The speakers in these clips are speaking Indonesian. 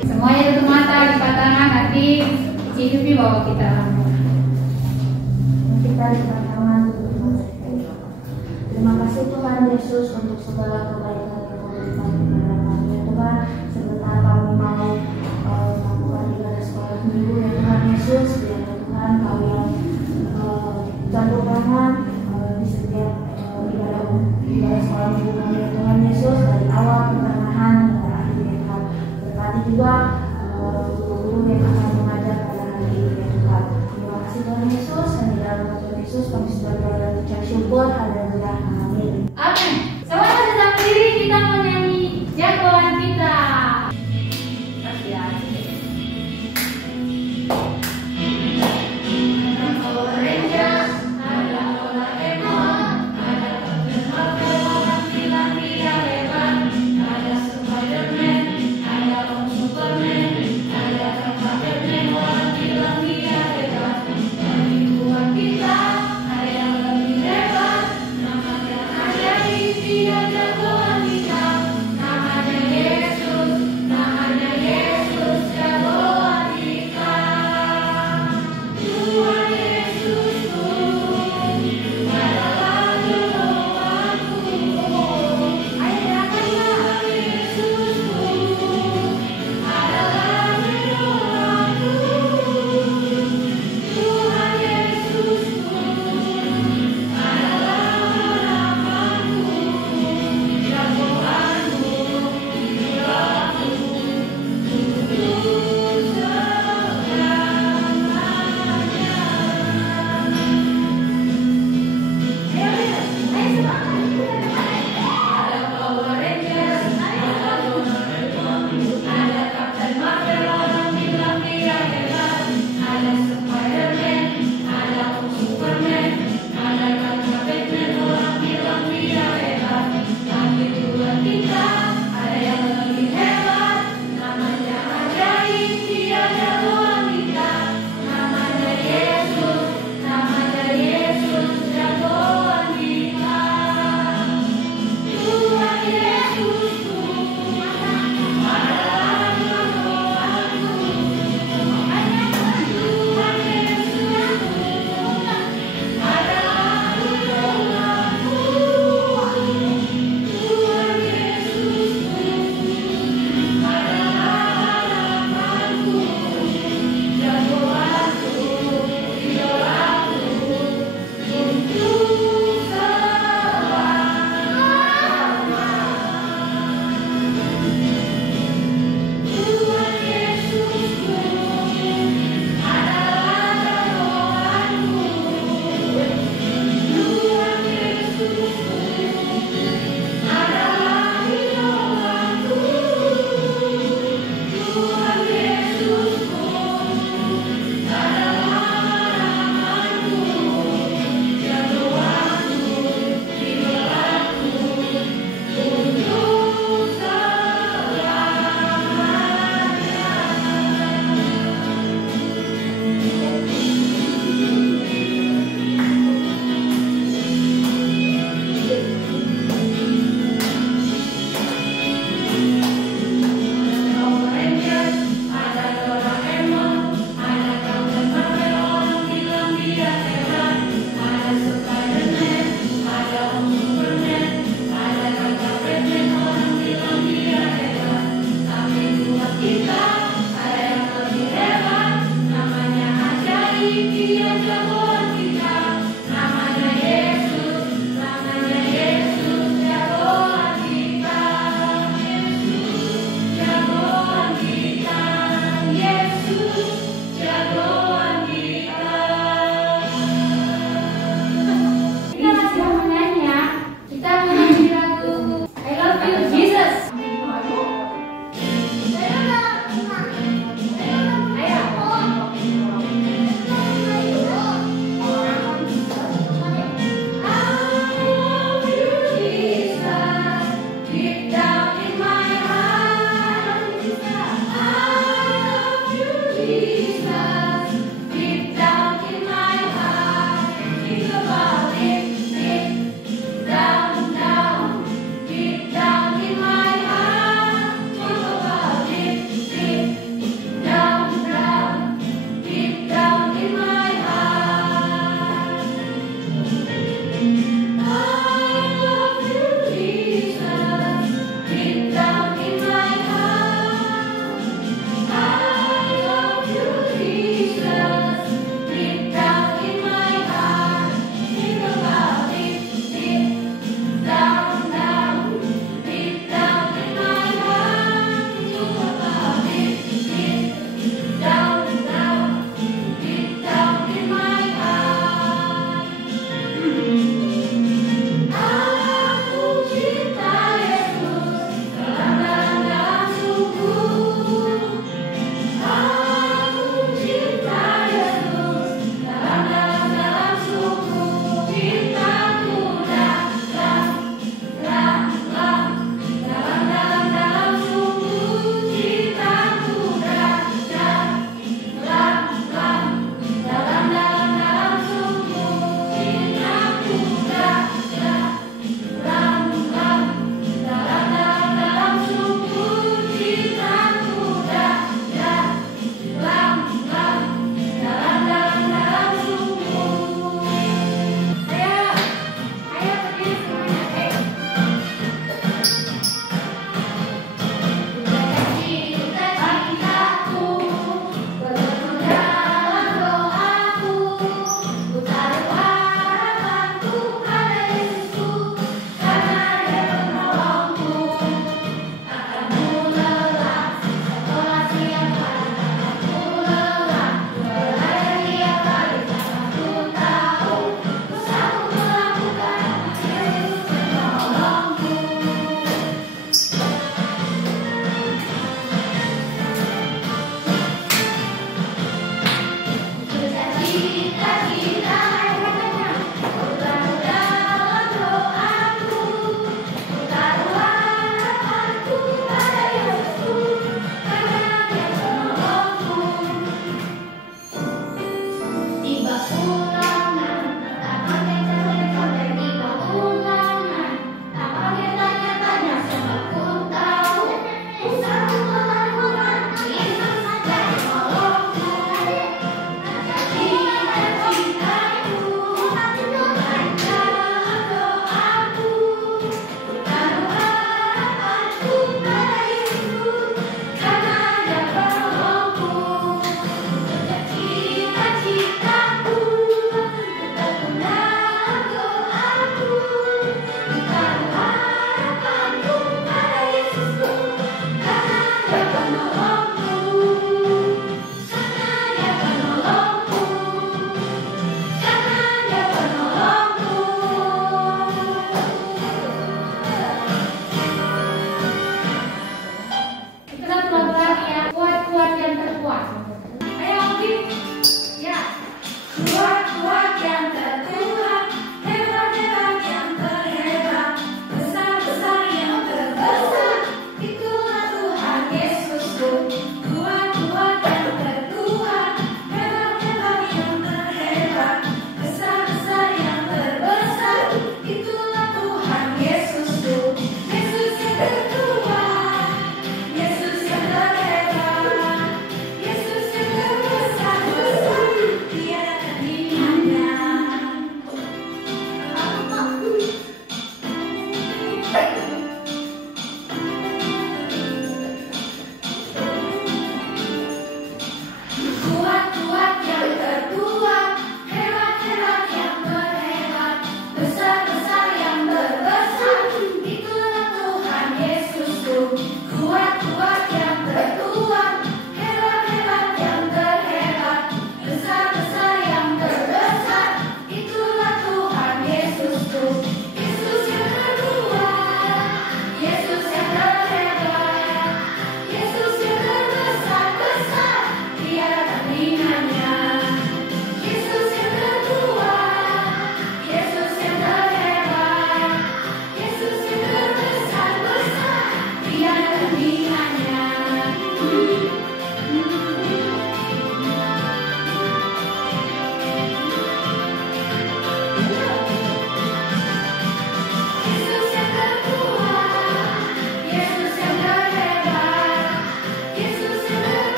Semuanya tutup mata, lipat tangan, hati, hidupi bawa kita. Kita lipat tangan, tutup mata. Terima kasih Tuhan Yesus untuk segala kebaikan yang Kau berikan kepada kami ya Tuhan. Sebentar kami mau melakukan ibadah sekolah minggu ya Tuhan Yesus. Biar Tuhan Kau yang campur tangan di setiap ibadah sekolah minggu kami ya Tuhan Yesus, dari awal pertengahan hingga akhir ya Tuhan. Berkati juga guru-guru yang akan mengajar pada hari ini ya Tuhan. Terima kasih Tuhan Yesus, dan di dalam nama Tuhan Yesus kami sudah berucap syukur. Haleluya, amin. Amin. Semua sedang berdiri, kita menyanyi jagoan kita.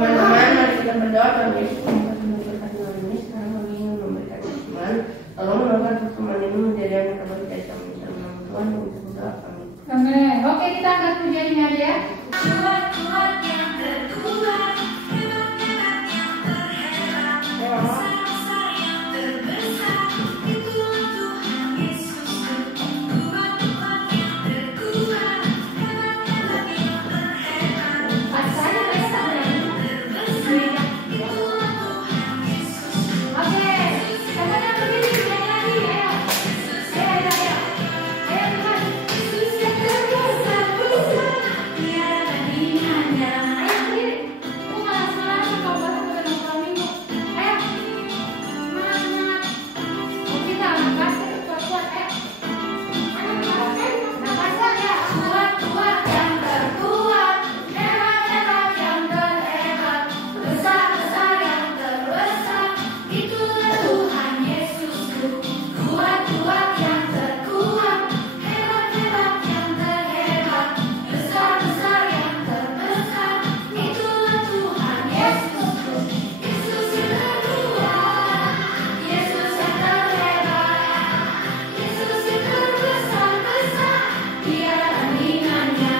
Teman-teman, mari kita berdoa. Tuhan Yesus, memberkati malam ini. Sekarang kami ingin memberikan firman. Tolong melakukan firman ini menjadi yang terbaik dari kami. Dalam nama Tuhan yang bisa berdoa kami. Amin. Oke, kita angkat pujiannya aja ya. Kuat-kuat yang terkuat, hebat-hebat yang terhebat, besar-besar yang terbesar, itulah Tuhan Yesusku. Kuat-kuat yang terkuat, hebat-hebat yang terhebat, besar-besar yang terbesar, itulah Tuhan Yesusku. Oke, semuanya berdiri, naik lagi, ayo. Ayo. Ayo, Tuhan. Yesus yang terbesar, tiada tandingannya. Ayo, berdiri. Kamu malah semangat, kau bahkan udah nongkrong minggu. Ayo. Semangat. Mau kita kasih kuat-kuat, ayo. Nafasnya ya. Kuat-kuat yang terkuat, hebat-hebat yang terhebat, besar-besar yang terbesar, itulah Tuhan Yesusku. Kuat-kuat yang terkuat, hebat-hebat yang terhebat, besar-besar yang terbesar, itulah Tuhan Yesusku. Yesus yang terkuat, Yesus yang terhebat, Yesus yang terbesar-besar, tiada tandingannya.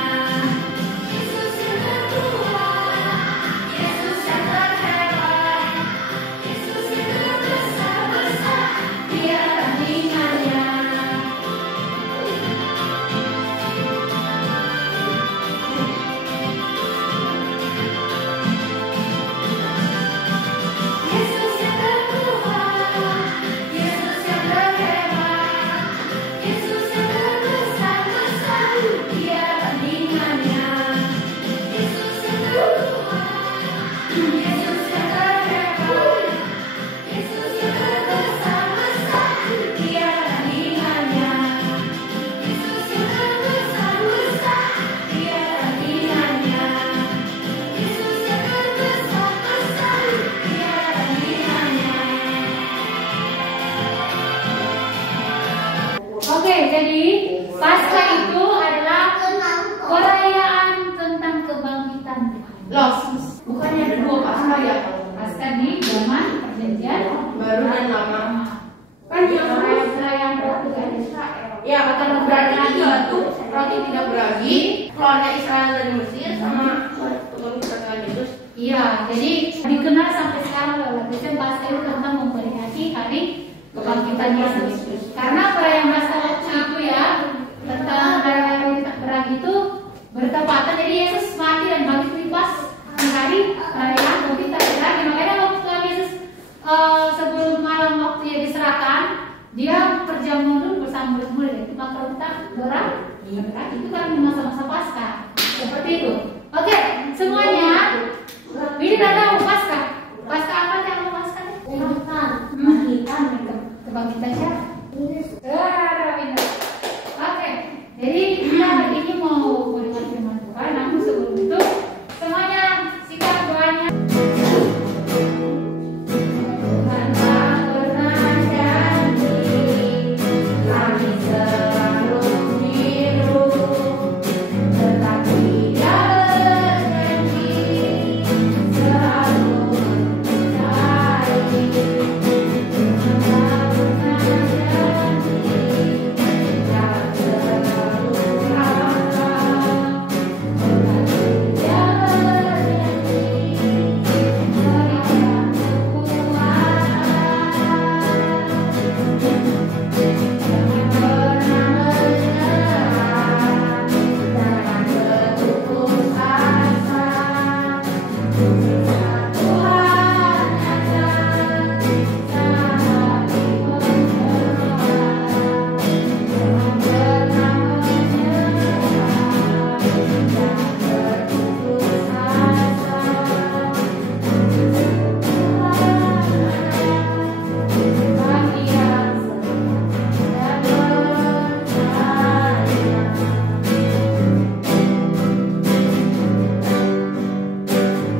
Yesus yang terkuat, Yesus yang terhebat, Yesus yang terbesar-besar, tiada tandingannya. Yesus yang terkuat, Yesus yang terhebat, Yesus yang terbesar-besar, tiada tandingannya. Yesus yang terkuat, Yesus yang terhebat, Yesus yang terbesar-besar, tiada tandingannya. Yesus yang terbesar-besar, tiada tandingannya. Yesus yang terbesar-besar, tiada tandingannya. Oke, jadi Paskah itu adalah perayaan tentang kebangkitan Tuhan. Loh, bukannya ada dua Paskah ya? Paskah di zaman perjanjian Baru dan lama. Kan yang perayaan roti kan Israel. ya kata berarti itu roti tidak beragi keluarga Israel dari Mesir sama tukang Israel Yesus. Iya, jadi dikenal sampai sekarang bahwa Kristen Paskah itu tentang memperingati hari kebangkitan Yesus. Karena perayaan Paskah waktu itu ya tentang perayaan roti tak beragi itu bertepatan, jadi Yesus mati dan bangkit di pas di hari perayaan roti tak beragi. Makanya waktu Tuhan Yesus sebelum malam waktu dia diserahkan, dia perjamuan dulu bersama murid-murid, itu maka roti tak beragi. Itu kan di masa-masa Paskah seperti itu. Oke, semuanya ini udah tahu Paskah. Paskah apa yang mau Paskah? Kebangkitan, kebangkitan siapa? Pintar. Oke, jadi kita hari ini mau dengar firman Tuhan. Namun sebelum itu, semuanya sikat doanya. Tuhan tak pernah janji, kami selalu biru, tetapi Dia berjanji selalu mencintai. Tuhan tak pernah janji, dan selalu harap, tetapi Dia berjanji memberikan kekuatan. Jangan pernah menyerah, jangan berputus asa. Tuhan ada, saat di permulaan. Jangan pernah menyerah, jangan berputus asa. Bagi yang setia dan percaya,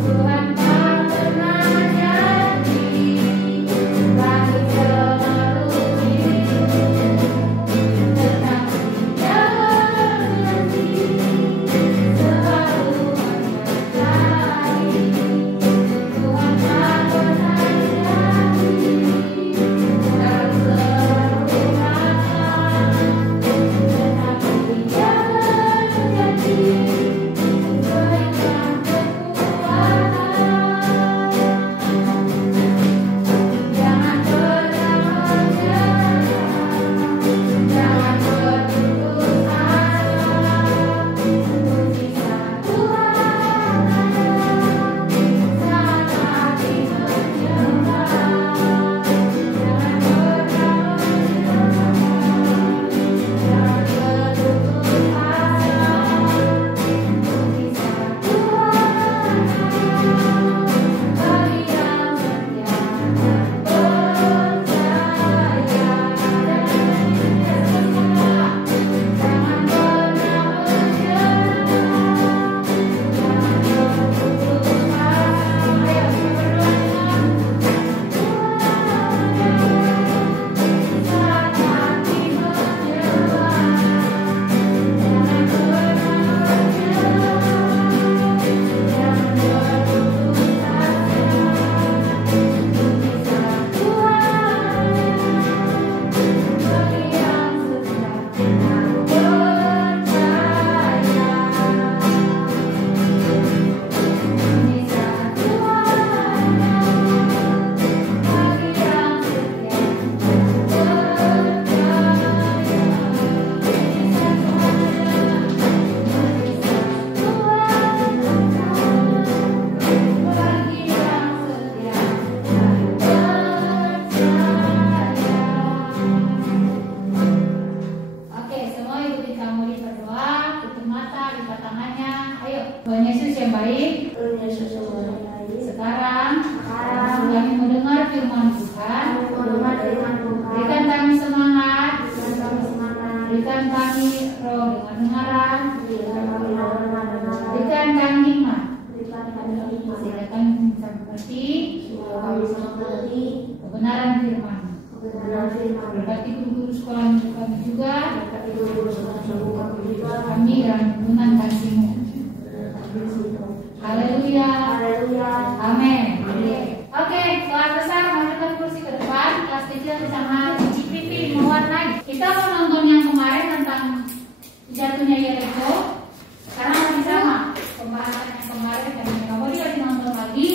Tuhan mengerti supaya kami bisa mengerti kebenaran firman. Berarti guru-guru sekolah minggu kami juga, kami dalam hubungan kasih-Mu. Haleluya. Amin. Oke, kelas besar majukan kursi ke depan, kelas kecil bersama Cici Pipi mewarnai. Kita mau nonton yang kemarin tentang jatuhnya Yeriko. Sekarang masih sama pembahasan yang kemarin, dan kamu dikasih nonton lagi.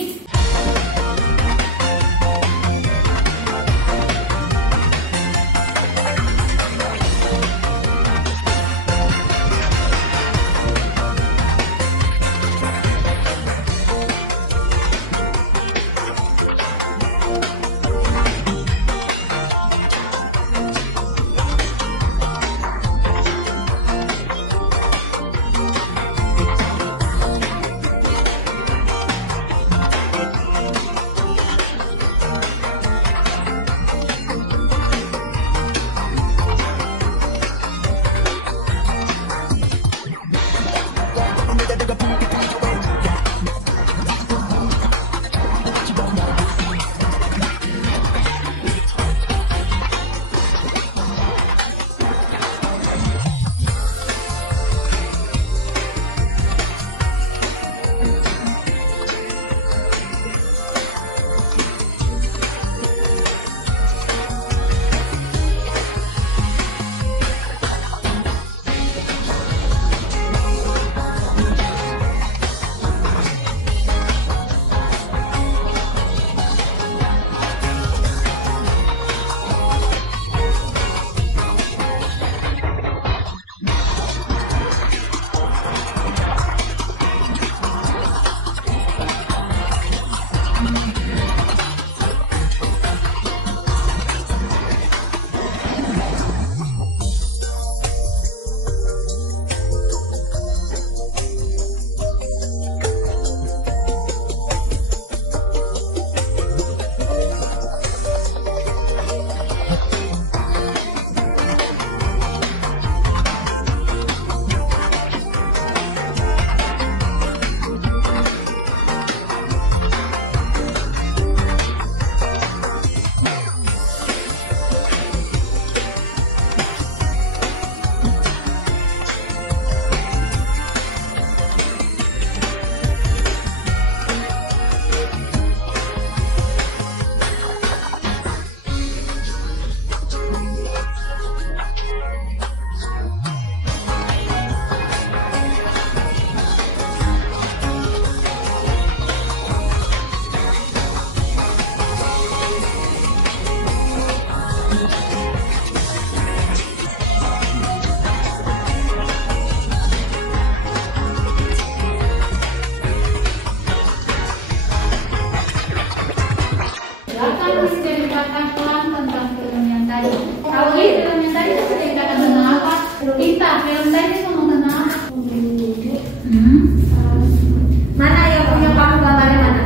Mana yang punya kamu gambarnya mana?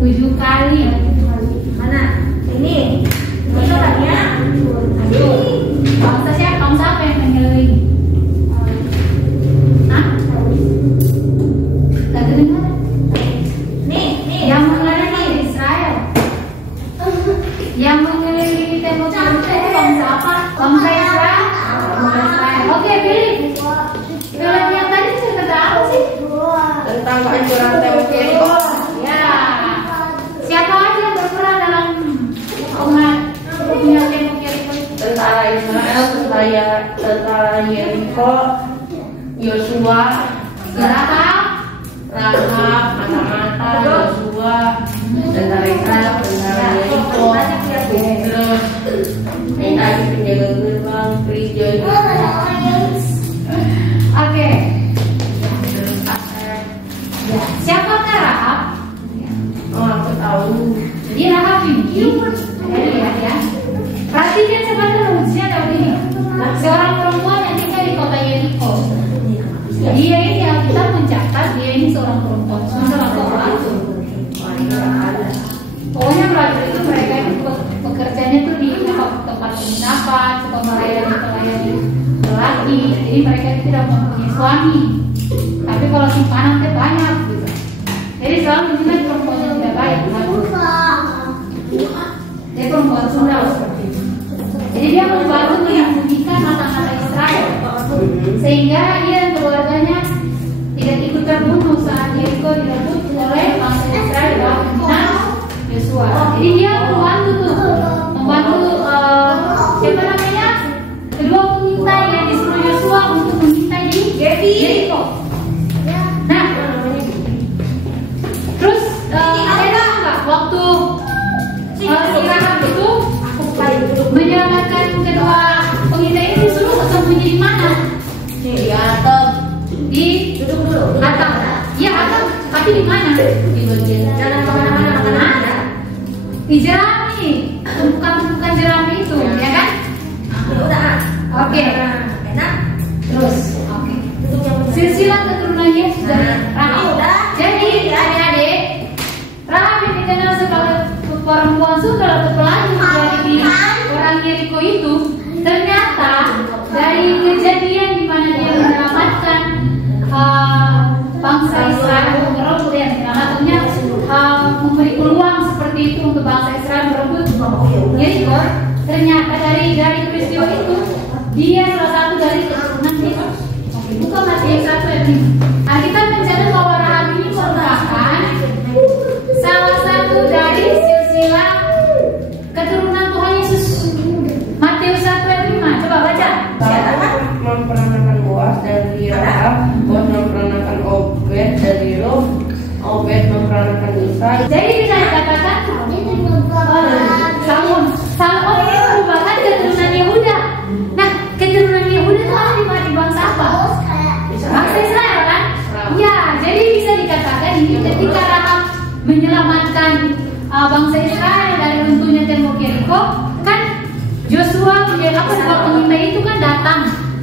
7 kali. Mana? Ini orangnya. Aduh, bangsa siapa? Bangsa apa yang mengelilingi? Hah? Gak kedengaran? Nih, Yang mengelilingi Israel. Yang mengelilingi tembok itu bangsa apa? Bangsa Israel. Bangsa Israel. Oke, pilih. Film yang tadi cerita apa sih? Tentang kehancuran tembok Yeriko. Ya. Siapa aja yang berperan dalam umat punya tembok Yeriko? Tentara Israel, tentara Yeriko, Yosua, Rahab, mata-mata, Yosua, tentara Israel, tentara Yeriko, terus yang tadi penjaga gerbang, gereja. Oke. Ya. Siapakah Rahab? Oh, aku tahu. Jadi Rahab ini, lihat ya. Perhatikan sebenarnya rumusnya ada begini. Seorang perempuan yang tinggal di kota Yeriko. Dia ini Alkitab mencatat dia ini seorang perempuan. Seorang pokoknya pelajar itu mereka itu pekerjaannya tuh di tempat penginapan, suka melayani lelaki. Jadi mereka itu tidak mempunyai suami. Tapi kalau simpanan itu banyak gitu. Jadi selalu mencintai perempuan yang tidak baik. baik hati. Dia perempuan Sunda seperti itu. Jadi dia membantu menyembunyikan mata-mata Israel, sehingga dia dan keluarganya tidak ikut terbunuh saat Yeriko direbut oleh bangsa Israel dalam pimpinan Yosua. Jadi dia membantu siapa namanya? Kedua pengintai yang disuruh Yosua untuk mengintai di Yeriko. Nah, terus ada nggak waktu Rahab itu menyelamatkan kedua pengintai ini disuruh sembunyi di mana? Di atap. Di atap. Iya atap, tapi di mana? Di bagian jalan kemana-mana. Di jerami, tumpukan jerami itu, ya kan? Oke. Terus, oke. Silsilah keturunannya sudah Rahab. Jadi adik-adik, Rahab yang dikenal sebagai perempuan Sunda atau pelayan dari orang Yeriko itu, ternyata dari kejadian di mana dia menyelamatkan bangsa Israel merebut, ya menyelamatkannya, memberi peluang seperti itu untuk bangsa Israel merebut Yeriko. Ternyata dari peristiwa itu dia salah satu dari keturunan Yesus. Bukan Matius 1 ayat 5. Alkitab mencatat bahwa Rahab ini merupakan salah satu dari silsilah keturunan Tuhan Yesus. Matius 1 ayat 5. Coba baca. Memperanakan Boas dari Rahab, Boas memperanakan Obed dari Ruth, Obed memperanakan Isai. Jadi bisa dikatakan Salmon ini merupakan keturunan Yehuda. Nah, keturunan Yehuda itu ada di bangsa apa? Bangsa Israel kan? Ya, jadi bisa dikatakan ini ketika Rahab menyelamatkan bangsa Israel dari runtuhnya tembok Yeriko, kan Joshua menjadi dua pengintai itu kan datang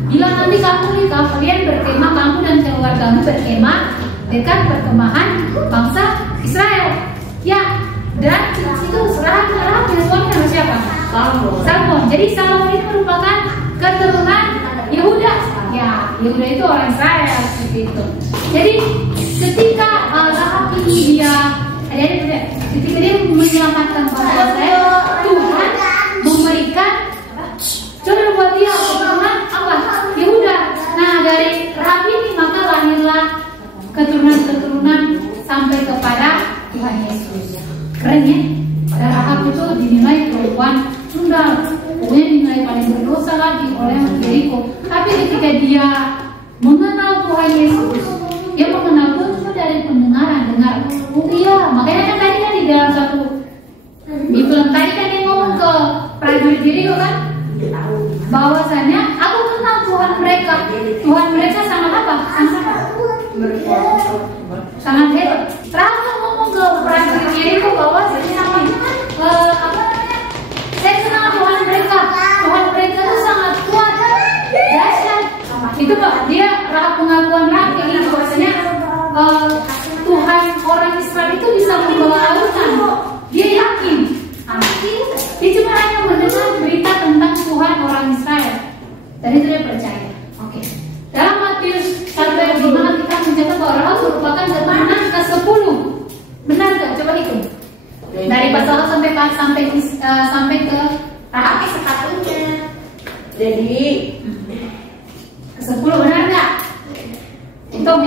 bilang nanti kalian berkemah, kamu dan keluargamu berkemah dekat perkemahan bangsa Israel. Ya, dan itu Rahab dan suaminya siapa? Salmon. Jadi Salmon itu merupakan keturunan Yehuda. Ya, Yehuda itu orang Israel seperti itu. Jadi ketika Rahab ini ketika dia menyelamatkan bangsa Israel, Tuhan memberikan jodoh buat dia keturunan apa? Yehuda. Nah, dari Rahab ini maka lahirlah keturunan sampai kepada Tuhan Yesus. Keren ya? Dan Rahab itu dinilai perempuan Sunda, pokoknya dinilai paling berdosa lagi oleh Yeriko. Tapi ketika dia mengenal Tuhan Yesus, dia mengenal Tuhan cuma dari pendengaran, dengar. Oh iya, makanya kan tadi kan di dalam satu di film tadi kan dia ngomong ke prajurit Yeriko kan, bahwasanya aku kenal Tuhan mereka. Tuhan mereka sangat apa? Sangat hebat. Rahab ngomong ke prajurit Yeriko bahwa saya kenal Tuhan mereka. Tuhan mereka itu sangat kuat, dahsyat. Itu Pak, dia Rahab pengakuan Rahab kayak gitu, bahwasanya Tuhan orang Israel itu bisa membawa lautan. Dia yakin. Dia cuma hanya mendengar berita tentang Tuhan orang Israel, dan itu dia percaya. Oke. Dalam Matius 1 ayat 5 kita mencatat bahwa Rahab merupakan keturunan ke-10. Benar nggak? Coba hitung. Dari pasal sampai ke Rahab sepatunya. Jadi ke-10 benar nggak? Hitung.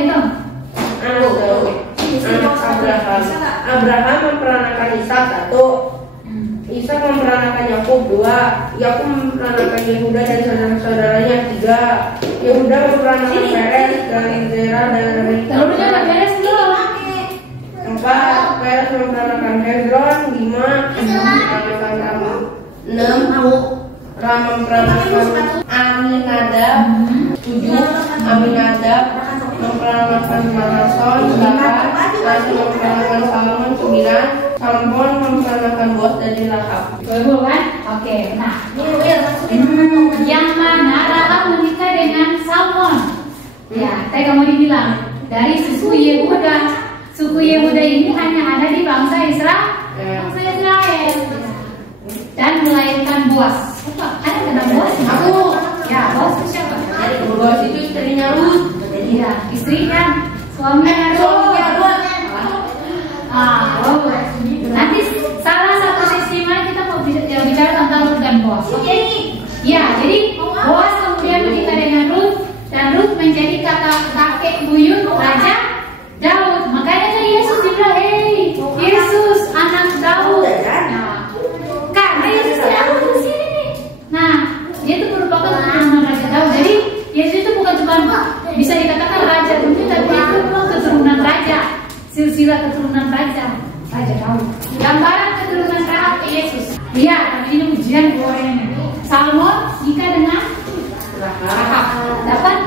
Abraham memperanakan Ishak 1, Ishak memperanakan Yakub 2, Yakub memperanakan Yehuda dan saudara-saudaranya 3, Yehuda memperanakan Perez dan Zera dan Lalu dia Perez dulu. 4, Perez memperanakan Hezron 5, memperanakan Ram 6, Ram memperanakan Aminadab 7, Aminadab memperanakan Nahason 8, Nahason memperanakan Salmon 9, Salmon memperanakan Boas dari Rahab. Betul kan? Oke, nah yang mana Rahab menikah dengan Salmon? Ya, tadi kamu dibilang dari suku Yehuda. Suku Yehuda ini hanya ada di bangsa Israel, dan melahirkan Boas. Ada kena Boas? Aku. Ya, Boas itu siapa? Boas itu istrinya Ruth. Iya, istrinya, suaminya Ruth. Nanti salah satu sesi mana kita mau bicara tentang Ruth dan Boaz. Oke? Ya, jadi Boaz kemudian menikah dengan Ruth dan Ruth menjadi kakek buyut Raja Daud. Makanya kan Yesus bilang, "Hei, Yesus anak Daud." Nah, karena Yesus ada di sini nih. Nah, dia itu merupakan keturunan Raja Daud. Jadi Yesus itu bukan cuma bisa dikatakan raja dunia, tapi itu memang keturunan raja, silsilah keturunan raja Daud. Gambaran keturunan Rahab Yesus. Lihat, tapi ini ujian gorengnya. Salmon nikah dengan Rahab, dapat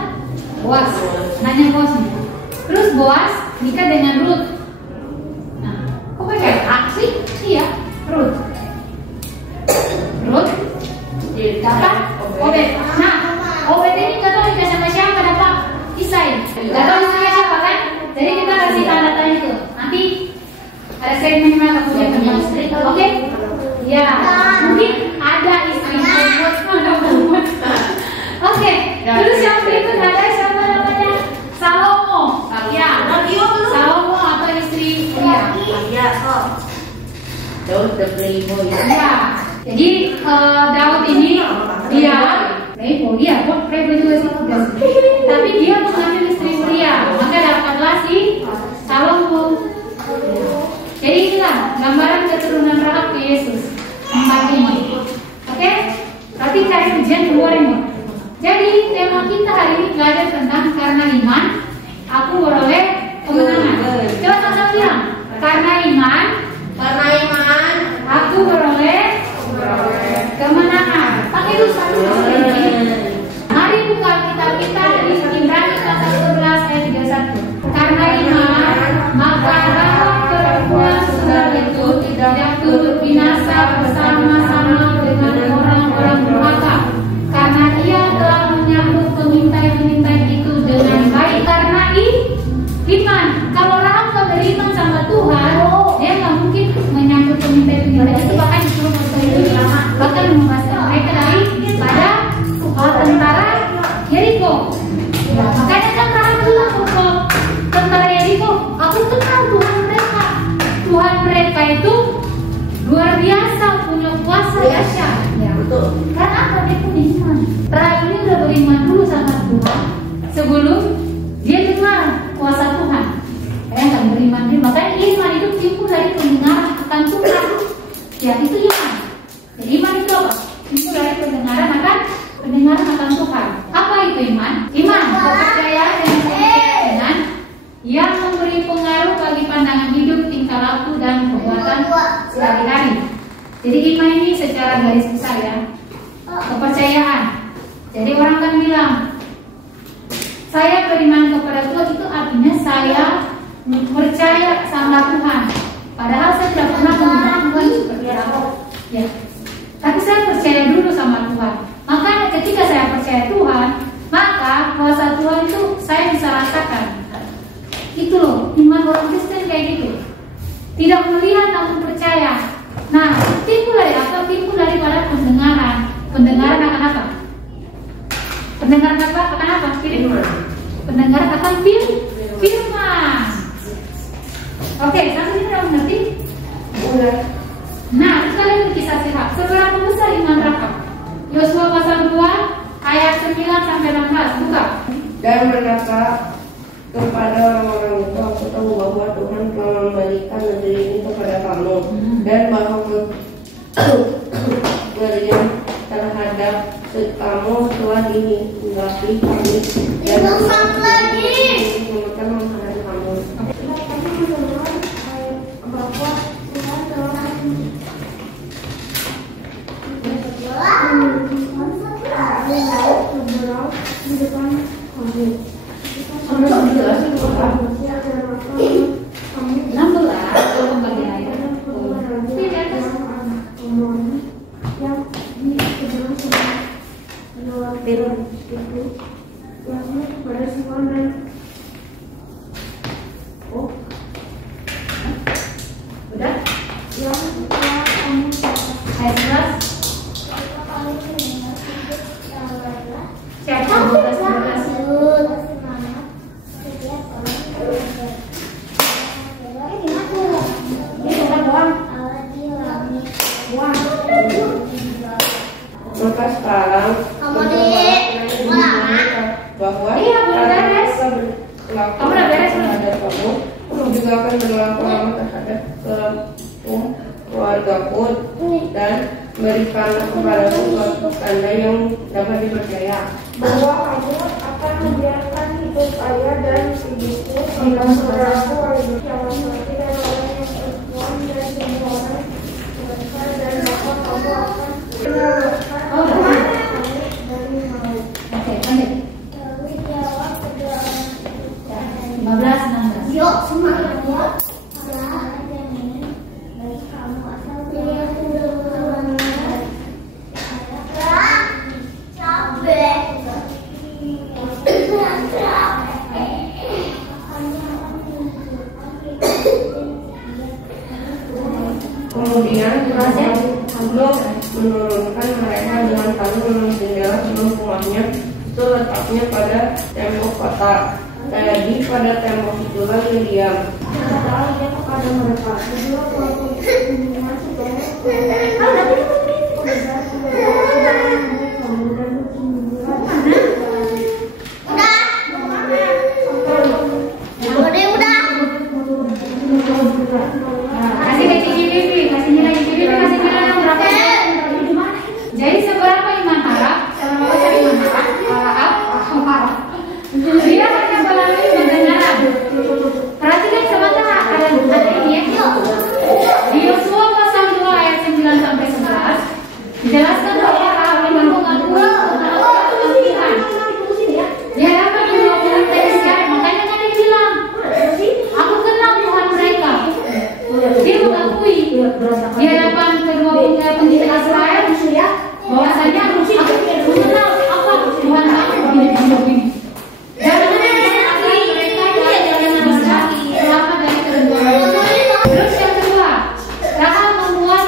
Boaz. Nanya Boaz nih. Terus Boaz nikah dengan Ruth. Nah, kok pakai hak sih? Iya, Ruth dapat Obed. Nah, Obed ini nggak tahu nikah sama siapa, dapat Isai. Nggak tahu istrinya siapa kan? Jadi kita kasih tanda tanya itu. Nanti ada segmen mana kemudian tentang istri. Oke? Ya, mungkin ada istrinya. Oke. Terus yang berikut ada siapa namanya? Salomo. Ya, Salomo atau istri Uria. Daud the Playboy. Ya. Jadi Daud ini dia Playboy, iya, Playboy juga sih. Tapi dia mengambil istri Uria, maka dapatlah si Salomo. Jadi inilah gambaran keturunan Rahab ke Yesus. 4 ini. Oke? Berarti cari ujian keluar ini. Jadi tema kita hari ini belajar tentang karena iman aku beroleh kemenangan. Coba sama-sama bilang, karena iman aku beroleh kemenangan. Pakai itu satu. Mari buka kitab kita di Ibrani pasal 11 ayat 31. Karena iman maka Rahab perempuan Sundal itu tidak turut binasa bersama-sama dengan orang-orang durhaka, karena ia telah menyambut pengintai-pengintai itu dengan baik. Karena iman. Kalau Rahab nggak beriman sama Tuhan, dia nggak mungkin menyambut pengintai-pengintai itu, bahkan disuruh berkeliling, bahkan membebaskan mereka daripada tentara Yeriko. Ya, makanya kan Rahab bilang ke tentara Yeriko, aku kenal Tuhan mereka. Tuhan mereka itu luar biasa, punya kuasa dahsyat. Ya, betul. Karena apa? Dia punya iman. Rahab ini udah beriman dulu sama Tuhan sebelum dia dengar kuasa Tuhan. Saya nggak beriman dia, makanya iman itu timbul dari pendengaran akan Tuhan. Ya, itu iman. Jadi iman itu apa? Timbul dari pendengaran akan Tuhan. Apa itu iman? Iman kepercayaan dengan yang memberi pengaruh bagi pandangan hidup, tingkah laku dan perbuatan sehari-hari. Jadi iman ini secara garis besar ya, kepercayaan. Jadi orang kan bilang, saya beriman kepada Tuhan, itu artinya saya percaya sama Tuhan. Padahal saya tidak pernah mengenal Tuhan seperti apa. Ya. Tapi saya percaya dulu sama Tuhan. Maka ketika saya percaya Tuhan, maka kuasa Tuhan itu saya bisa rasakan. Itu loh, iman orang Kristen kayak gitu. Tidak melihat namun percaya. Nah, timbul dari apa? Timbul daripada pendengaran. Pendengaran akan apa? Pendengaran apa? Akan apa? Pendengaran akan firman. Oke, sampai sini udah mengerti? Udah. Nah, sekalian berkisah sehat. Seberapa besar iman Rahab? Yosua pasal 2 ayat 9 sampai 16. Buka. Dan berkata kepada orang-orang itu, aku tahu bahwa Tuhan telah memberikan negeri ini kepada kamu, dan bahwa keberian terhadap kamu telah dihinggapi kami, dan menyelamatkan menghadapi kamu. tentang bahwa kamu terhadap kamu juga akan berlaku lama terhadap keluargaku dan berikanlah kepadaku suatu tanda yang dapat dipercaya bahwa kamu akan membiarkan hidup ayah dan ibuku serta saudaraku yang laki-laki dan orang yang perempuan dan semua orang mereka dan bahwa kamu akan menyelamatkan kami dari maut. Oke, lanjut. 15, 16. Yuk, semangat ya. Kemudian Allah menurunkan mereka dengan tangan jendela sebelum rumahnya itu letaknya pada tembok kota. Jadi pada tembok itulah dia diam. Kata dia kepada mereka, kedua kelompok pembunuhan Kasih ke Cici Bibi, kasihnya lagi Cici Bibi, kasihnya berapa? Jadi seberapa iman harap? Seberapa besar iman harap? Harap. Dia hanya melalui pendengaran. Perhatikan sebentar, ada ini ya. Di Yosua pasal 2 ayat 9 sampai 11 dijelaskan bahwa Rahab ini mengakui Tuhan. Dia dapat mengakui Israel, makanya kan dia bilang, aku kenal Tuhan mereka. Dia mengakui di hadapan kedua pengintai Israel bahwasanya aku kenal apa Tuhan kamu begini. Dan mereka jangan bisa selamat dari kerendahan. Terus yang kedua, Rahab membuat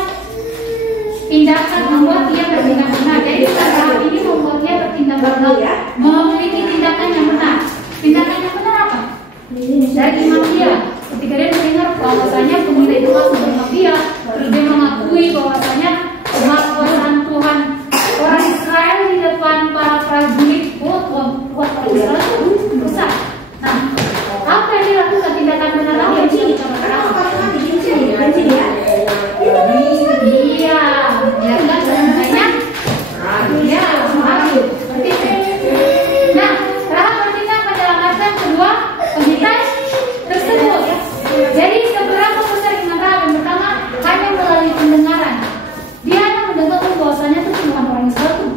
dia bertindak benar. Jadi Rahab ini membuat dia bertindak benar, memiliki tindakan yang benar. Tindakan yang benar apa? Dari iman dia. Ketika dia mendengar bahwasanya pemuda itu menerima dia, terus dia mengakui bahwasanya kekuasaan Tuhan orang Israel di depan para prajurit, buat orang Israel itu besar. Nah, apa yang dilakukan tindakan benar apa yang dilakukan? Iya, ya kan sebenarnya. Ya, maaf. Nah, Rahab bertindak menyelamatkan kedua pengintai tersebut. Jadi seberapa besar iman Rahab? Yang pertama, hanya melalui pendengaran. Dia hanya mendengar bahwasanya itu Tuhan orang Israel itu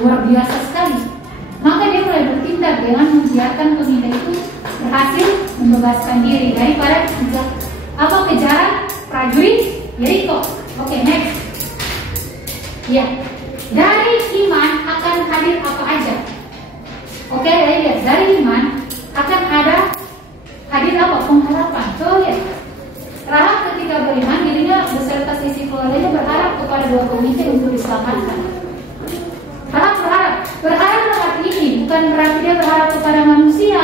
luar biasa sekali. Maka dia mulai bertindak dengan membiarkan pengintai itu berhasil membebaskan diri daripada kejaran prajurit Yeriko. Oke, next. Ya, dari iman akan hadir apa aja? Oke, lihat, dari iman akan ada hadir apa? Pengharapan. Coba lihat. Rahab ketika beriman, dirinya beserta sisi keluarganya berharap kepada dua pengintai untuk diselamatkan. Rahab berharap berarti ini bukan berarti dia berharap kepada manusia.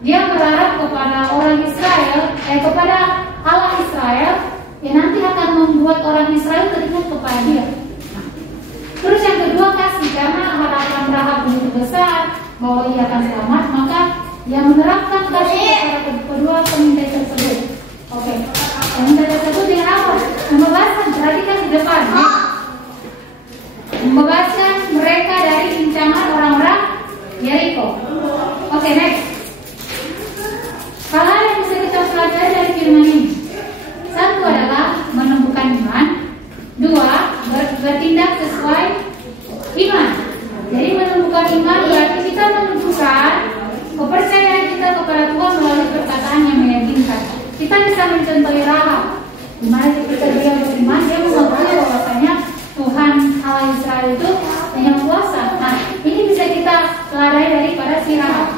Dia berharap kepada orang Israel, kepada Allah Israel yang nanti akan membuat orang Israel teringat kepada dia. Terus yang kedua, kasih, karena harapan Rahab begitu besar bahwa ia akan selamat, maka ia menerapkan kasih kepada kedua pengintai tersebut. Oke, pengintai tersebut dengan apa? Membebaskan, perhatikan di depan. Membebaskan mereka dari incaran orang-orang Yeriko. Oke, next. Hal-hal yang bisa kita pelajari dari firman ini. Satu adalah menemukan iman. Dua, bertindak sesuai iman. Jadi menemukan iman berarti kita menunjukkan kepercayaan kita kepada Tuhan melalui perkataan yang meyakinkan. Kita bisa mencontohi Rahab, di mana ketika dia beriman, dia mengakui bahwasanya Tuhan Allah Israel itu punya kuasa. Nah, ini bisa kita pelajari daripada si Rahab.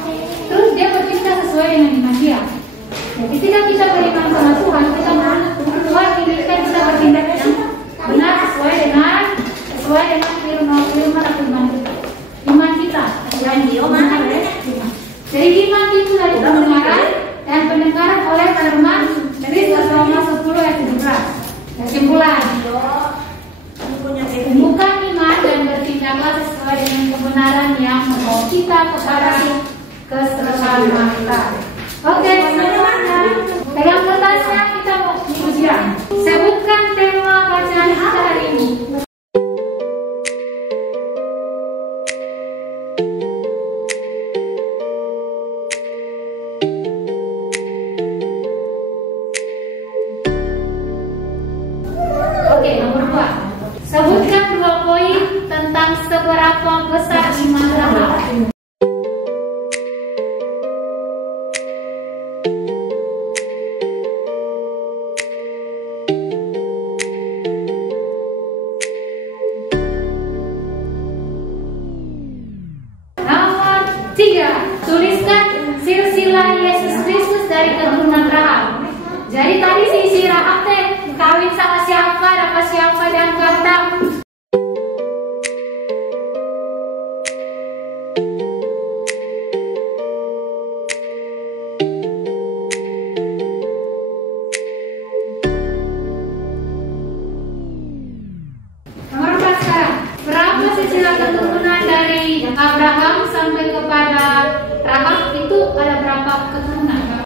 Terus dia bertindak sesuai dengan iman dia. Ya, ketika kita beriman sama Tuhan, kita menurut Tuhan inginkan kita bertindak yang benar sesuai dengan firman atau iman kita. Iman kita, benar ya. Jadi iman itu dari pendengaran dan pendengaran oleh firman dari Roma 10 ayat 17. Kesimpulan, bukan iman dan bertindaklah sesuai dengan kita kepada keselamatan. Oke, semuanya pegang kertasnya, kita mau ujian. Sebutkan tema bacaan kita hari ini. Oke, nomor 2. Sebutkan 2 poin tentang seberapa besar iman Rahab. Nomor 3. Tuliskan silsilah Yesus Kristus dari keturunan Rahab. Jadi tadi si Rahab teh kawin sama siapa, dapat siapa dan kata. Nomor 4 sekarang. Berapa silsilah keturunan dari Abraham sampai kepada Rahab itu ada berapa keturunan?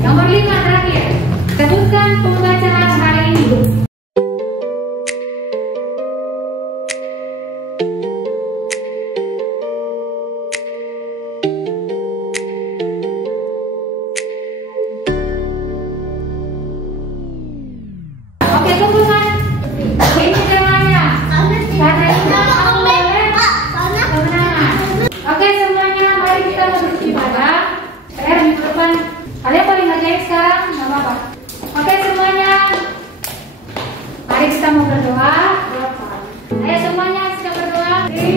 Nomor 5 terakhir. Sebutkan pembacaan hari ini. Oke, kumpulkan. Ini temanya. Karena itu oleh kemenangan. Oke, semuanya mari kita menuju ibadah. Minggu depan kalian paling ngajarin sekarang, nggak apa-apa. Oke semuanya, mari kita mau berdoa. Ayo semuanya kita berdoa. Terima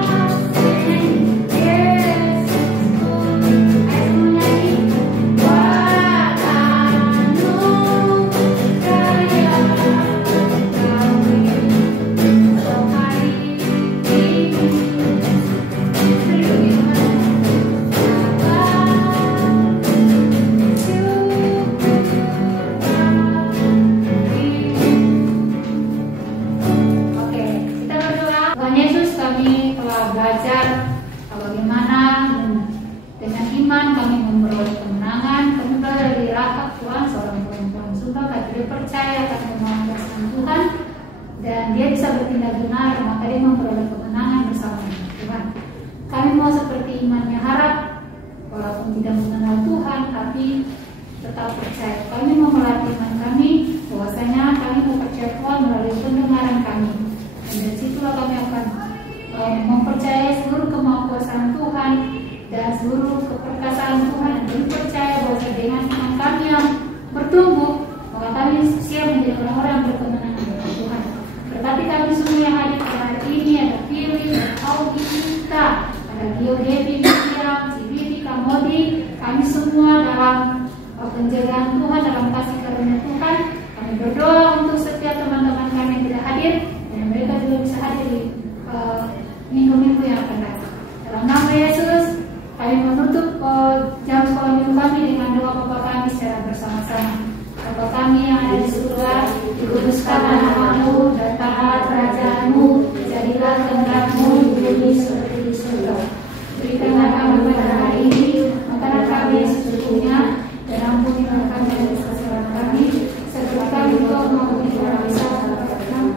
kasih Yesus. Ayo semuanya lagi. Buat anugerah Kami untuk hari ini. Oke, kita berdoa. Tuhan Yesus, kami telah belajar bagaimana dengan iman kami memperoleh kemenangan. Kami belajar dari Rahab, Tuhan, seorang perempuan sumpah, dia percaya akan kemampuan Tuhan dan dia bisa bertindak benar, maka dia memperoleh kemenangan bersama Tuhan. Kami mau seperti imannya Harap, walaupun tidak mengenal Tuhan, tapi tetap percaya. Kami mau melatih iman kami, bahwasanya kami mau percaya Tuhan melalui pendengaran kami. Dan dari situlah kami akan mempercayai seluruh kemampuan Tuhan dan seluruh keperkasaan Tuhan. Dan percaya bahwa dengan iman kami yang bertumbuh, maka kami siap menjadi orang-orang yang berkemenangan dengan Tuhan. Berkati kami semua yang hadir pada hari ini, ada Philip, ada Audi, kita, ada Gio, Devi, Miriam, si Vivi, Kamodi, kami semua dalam penjagaan Tuhan, dalam kasih karunia Tuhan. Kami berdoa untuk setiap teman-teman kami yang tidak hadir dan mereka juga bisa hadir di minggu-minggu yang akan datang. Dalam nama Yesus, kami menutup jam sekolah minggu kami dengan doa Bapa kami secara bersama-sama. Bapa kami yang ada di surga, dikuduskanlah namamu, datanglah kerajaanmu, jadilah kehendak-mu di bumi seperti di surga. Berikanlah kami pada hari ini makanan kami yang secukupnya, dan ampunilah kami atas kesalahan kami, seperti kami juga mengampuni orang bersalah kepada kami.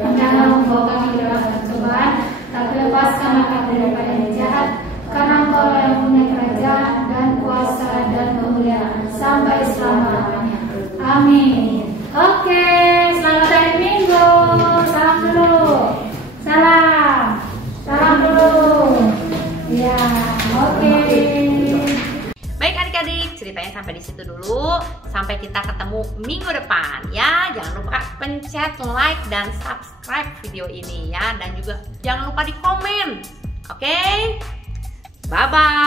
Janganlah membawa kami ke dalam pencobaan, tapi lepaskanlah kami daripada yang jahat, karena Engkau yang punya kerajaan dan kuasa dan kemuliaan sampai selama-lamanya. Amin. Oke, selamat hari Minggu. Salam dulu. Salam dulu. Ya, oke. Baik adik-adik, ceritanya sampai di situ dulu. Sampai kita ketemu minggu depan ya. Jangan lupa pencet like dan subscribe video ini ya. Dan juga jangan lupa di komen. Oke? Bye-bye.